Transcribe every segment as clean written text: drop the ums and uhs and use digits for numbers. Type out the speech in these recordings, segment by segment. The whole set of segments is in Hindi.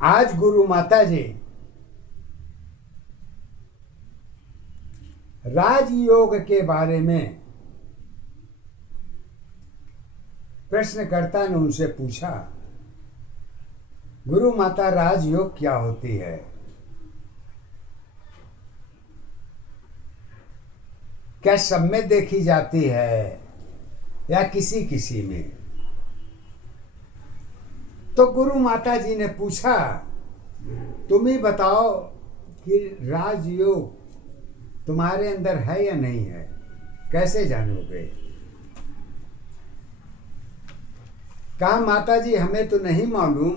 आज गुरु माता जी राजयोग के बारे में प्रश्नकर्ता ने उनसे पूछा, गुरु माता राजयोग क्या होती है? क्या सब में देखी जाती है या किसी किसी में? तो गुरु माता जी ने पूछा, तुम ही बताओ कि राजयोग तुम्हारे अंदर है या नहीं है, कैसे जानोगे? कहा, माता जी हमें तो नहीं मालूम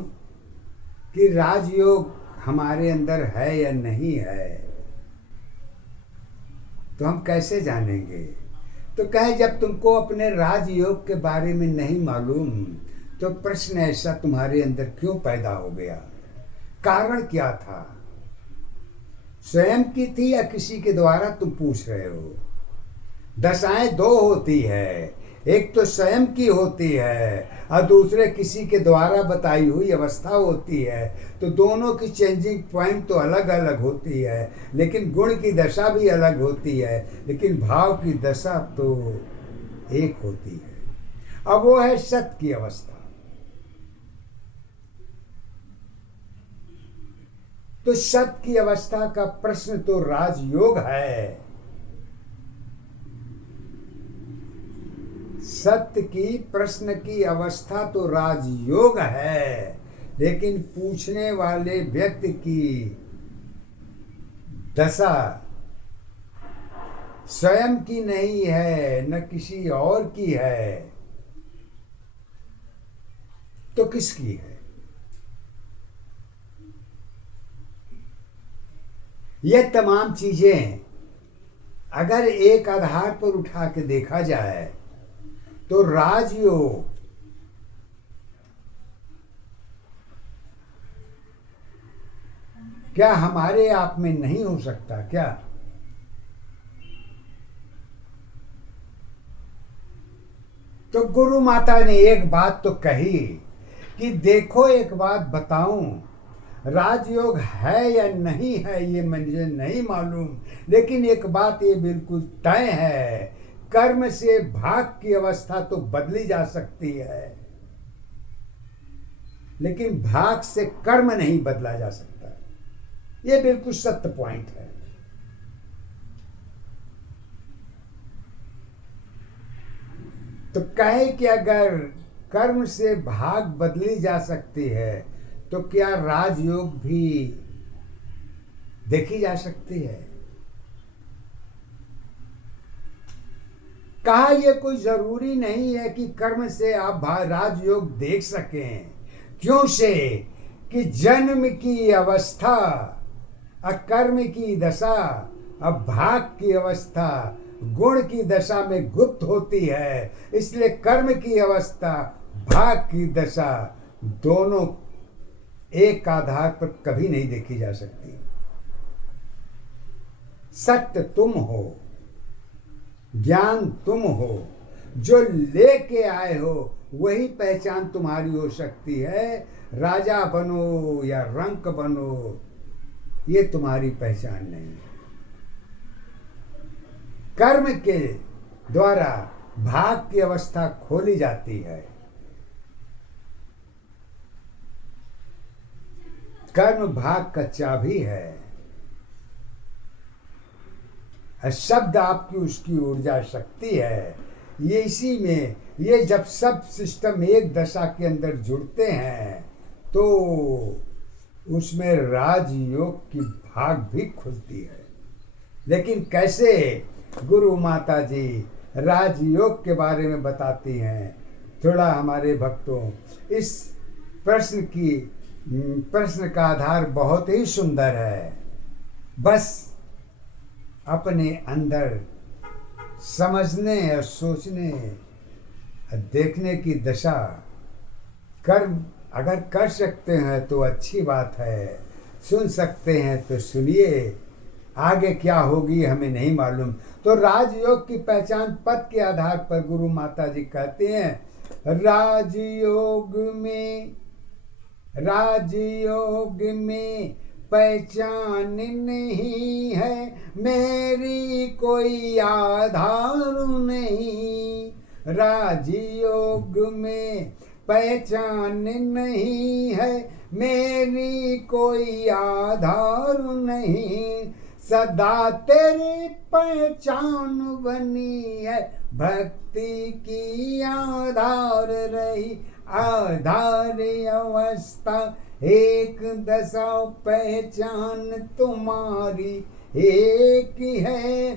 कि राजयोग हमारे अंदर है या नहीं है, तो हम कैसे जानेंगे? तो कहे, जब तुमको अपने राजयोग के बारे में नहीं मालूम तो प्रश्न ऐसा तुम्हारे अंदर क्यों पैदा हो गया? कारण क्या था? स्वयं की थी या किसी के द्वारा तुम पूछ रहे हो? दशाएं दो होती है, एक तो स्वयं की होती है और दूसरे किसी के द्वारा बताई हुई अवस्था होती है। तो दोनों की चेंजिंग पॉइंट तो अलग अलग होती है, लेकिन गुण की दशा भी अलग होती है, लेकिन भाव की दशा तो एक होती है। अब वो है सत की अवस्था। तो सत की अवस्था का प्रश्न तो राजयोग है। सत्य की प्रश्न की अवस्था तो राजयोग है, लेकिन पूछने वाले व्यक्ति की दशा स्वयं की नहीं है, न किसी और की है, तो किसकी है? ये तमाम चीजें अगर एक आधार पर उठा के देखा जाए तो राजयोग क्या हमारे आप में नहीं हो सकता क्या? तो गुरु माता ने एक बात तो कही कि देखो, एक बात बताऊं, राजयोग है या नहीं है ये मुझे नहीं मालूम, लेकिन एक बात ये बिल्कुल तय है, कर्म से भाग की अवस्था तो बदली जा सकती है, लेकिन भाग से कर्म नहीं बदला जा सकता। ये बिल्कुल सत्य पॉइंट है। तो कहे कि अगर कर्म से भाग बदली जा सकती है तो क्या राजयोग भी देखी जा सकती है? कहा, यह कोई जरूरी नहीं है कि कर्म से आप राजयोग देख सकें। क्यों से कि जन्म की अवस्था अकर्म की दशा, अब भाग की अवस्था गुण की दशा में गुप्त होती है, इसलिए कर्म की अवस्था भाग की दशा दोनों एक आधार पर कभी नहीं देखी जा सकती। सत्य तुम हो, ज्ञान तुम हो, जो लेके आए हो वही पहचान तुम्हारी हो सकती है। राजा बनो या रंक बनो, ये तुम्हारी पहचान नहीं है। कर्म के द्वारा भाग की अवस्था खोली जाती है। कर्म भाग का चाबी है। शब्द आपकी उसकी ऊर्जा शक्ति है। ये इसी में, ये जब सब सिस्टम एक दशा के अंदर जुड़ते हैं तो उसमें राजयोग की भाग भी खुलती है। लेकिन कैसे गुरु माता जी राजयोग के बारे में बताती हैं, थोड़ा हमारे भक्तों इस प्रश्न का आधार बहुत ही सुंदर है। बस अपने अंदर समझने और सोचने और देखने की दशा, कर्म अगर कर सकते हैं तो अच्छी बात है, सुन सकते हैं तो सुनिए, आगे क्या होगी हमें नहीं मालूम। तो राजयोग की पहचान पद के आधार पर गुरु माता जी कहते हैं, राजयोग में राजयोग में पहचान नहीं है, मेरी कोई आधार नहीं। राजयोग में पहचान नहीं है, मेरी कोई आधार नहीं। सदा तेरी पहचान बनी है, भक्ति की आधार रही। आधार अवस्था एक दशा, पहचान तुम्हारी एक है।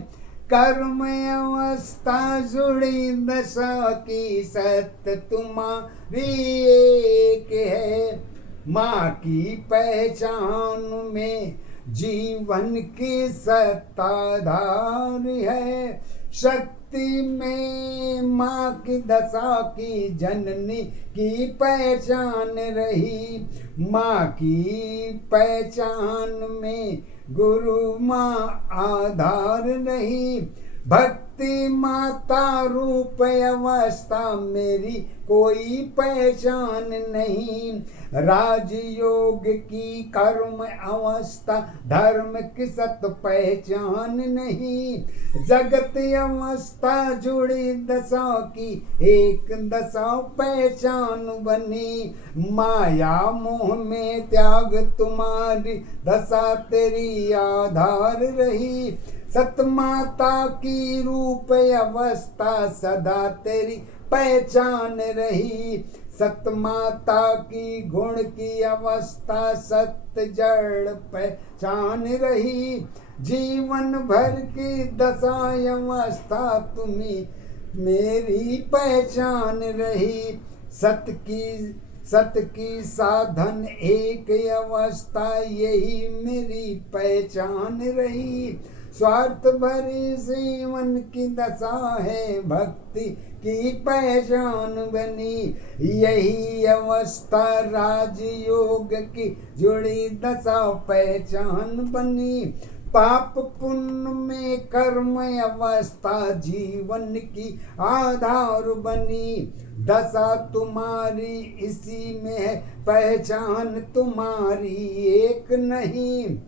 कर्म अवस्था जुड़ी दशा की, सत्य तुम्हारी एक है। माँ की पहचान में जीवन की सत्ताधार है। शक्ति में माँ की दशा की, जननी की पहचान रही। माँ की पहचान में गुरु माँ आधार रही। भक्ति माता रूप अवस्था, मेरी कोई पहचान नहीं। राजयोग की कर्म अवस्था, धर्म की सत पहचान नहीं। जगत अवस्था जुड़ी दशा की, एक दशा पहचान बनी। माया मोह में त्याग तुम्हारी, दशा तेरी आधार रही। सतमाता की रूप अवस्था, सदा तेरी पहचान रही। सतमाता की गुण की अवस्था, सत्य जड़ पहचान रही। जीवन भर की दशा अवस्था, तुम्ही मेरी पहचान रही। सत की साधन एक अवस्था, यही मेरी पहचान रही। स्वार्थ भरी जीवन की दशा है, भक्ति की पहचान बनी। यही अवस्था राजयोग की जुड़ी दशा, पहचान बनी। पाप पुण्य में कर्म अवस्था, जीवन की आधार बनी। दशा तुम्हारी इसी में है, पहचान तुम्हारी एक नहीं।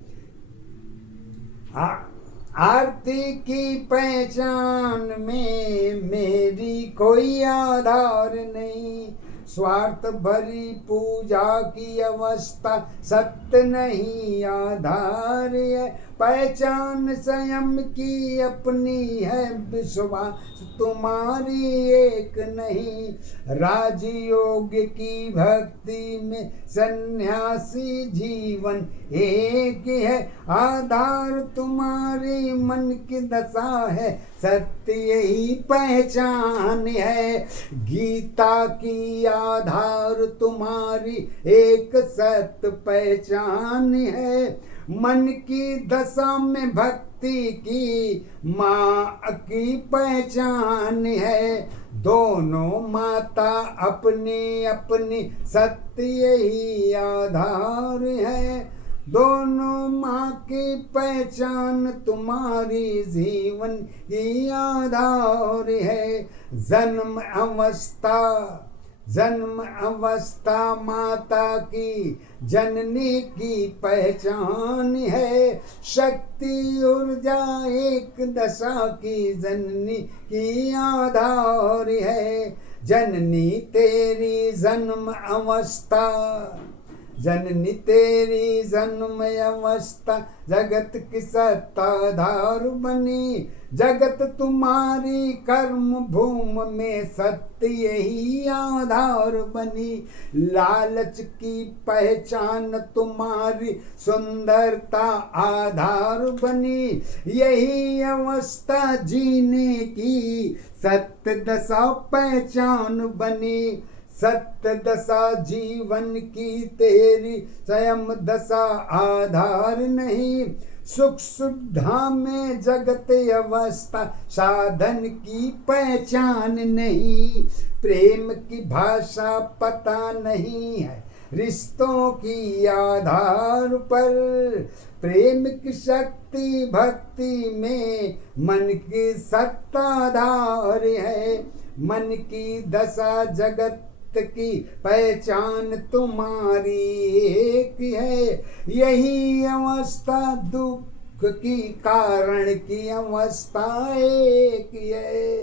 आरती की पहचान में मेरी कोई आधार नहीं। स्वार्थ भरी पूजा की अवस्था, सत्य नहीं आधार है। पहचान स्वयं की अपनी है, विश्वास तुम्हारी एक नहीं। राजयोग की भक्ति में सन्यासी जीवन एक है। आधार तुम्हारी मन की दशा है, सत्य यही पहचान है। गीता की आधार तुम्हारी एक सत्य पहचान है। मन की दशा में भक्ति की माँ की पहचान है। दोनों माता अपनी अपनी, सत्य यही आधार है। दोनों माँ की पहचान तुम्हारी, जीवन की आधार है। जन्म अवस्था माता की, जननी की पहचान है। शक्ति ऊर्जा एक दशा की, जननी की आधार है। जननी तेरी जन्म अवस्था, जननी तेरी जन्म अवस्था, जगत की सत्ताधार बनी। जगत तुम्हारी कर्म भूमि में, सत्य यही आधार बनी। लालच की पहचान तुम्हारी, सुंदरता आधार बनी। यही अवस्था जीने की, सत्य दशा पहचान बनी। सत्य दशा जीवन की तेरी, स्वयं दशा आधार नहीं। सुख सुविधा में जगत अवस्था, साधन की पहचान नहीं। प्रेम की भाषा पता नहीं है, रिश्तों की आधार पर। प्रेम की शक्ति भक्ति में, मन की सत्ताधार है। मन की दशा जगत सत्य की पहचान तुम्हारी एक है। यही अवस्था दुख की कारण की अवस्था एक है।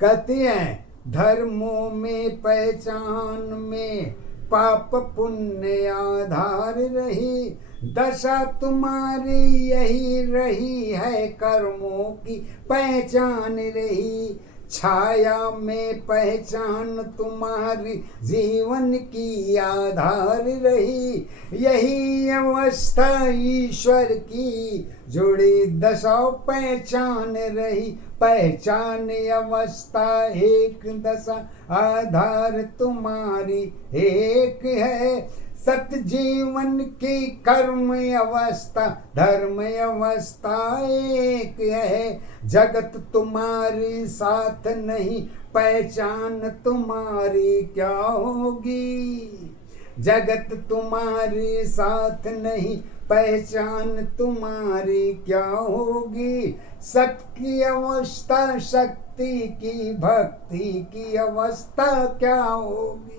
कहते हैं धर्मों में पहचान में पाप पुण्य आधार रही, दशा तुम्हारी यही रही है कर्मों की पहचान रही। छाया में पहचान तुम्हारी जीवन की आधार रही, यही अवस्था ईश्वर की जुड़ी दशा पहचान रही। पहचान अवस्था एक दशा आधार तुम्हारी एक है। सत्य जीवन की कर्म अवस्था धर्म अवस्था एक है। जगत तुम्हारी साथ नहीं पहचान तुम्हारी क्या होगी। जगत तुम्हारी साथ नहीं पहचान तुम्हारी क्या होगी। सत्य की अवस्था शक्ति की भक्ति की अवस्था क्या होगी।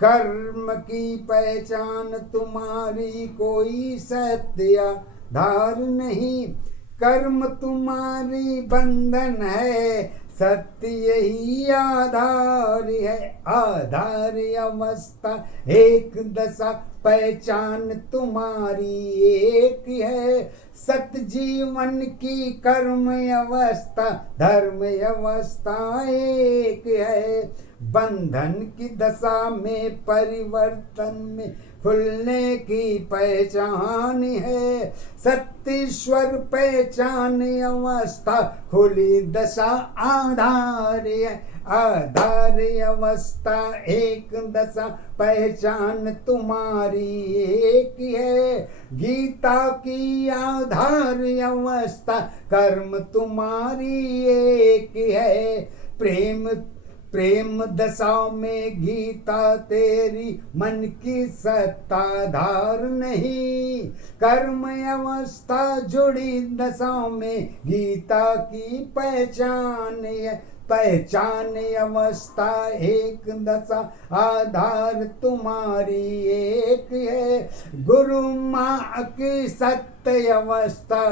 कर्म की पहचान तुम्हारी कोई सत्य आधार नहीं, कर्म तुम्हारी बंधन है सत्य यही आधार है। आधार अवस्था एक दशा पहचान तुम्हारी एक है। सत्य जीवन की कर्म अवस्था धर्म अवस्था एक है। बंधन की दशा में परिवर्तन में खुलने की पहचान है। सत्येश्वर पहचान अवस्था खुली दशा आधार है। आधार अवस्था एक दशा पहचान तुम्हारी एक है। गीता की आधार अवस्था कर्म तुम्हारी एक है। प्रेम दशा में गीता तेरी मन की सत्ताधार नहीं। कर्म अवस्था जुड़ी दशा में गीता की पहचान है। पहचान अवस्था एक दशा आधार तुम्हारी एक है। गुरु माँ की सत्य अवस्था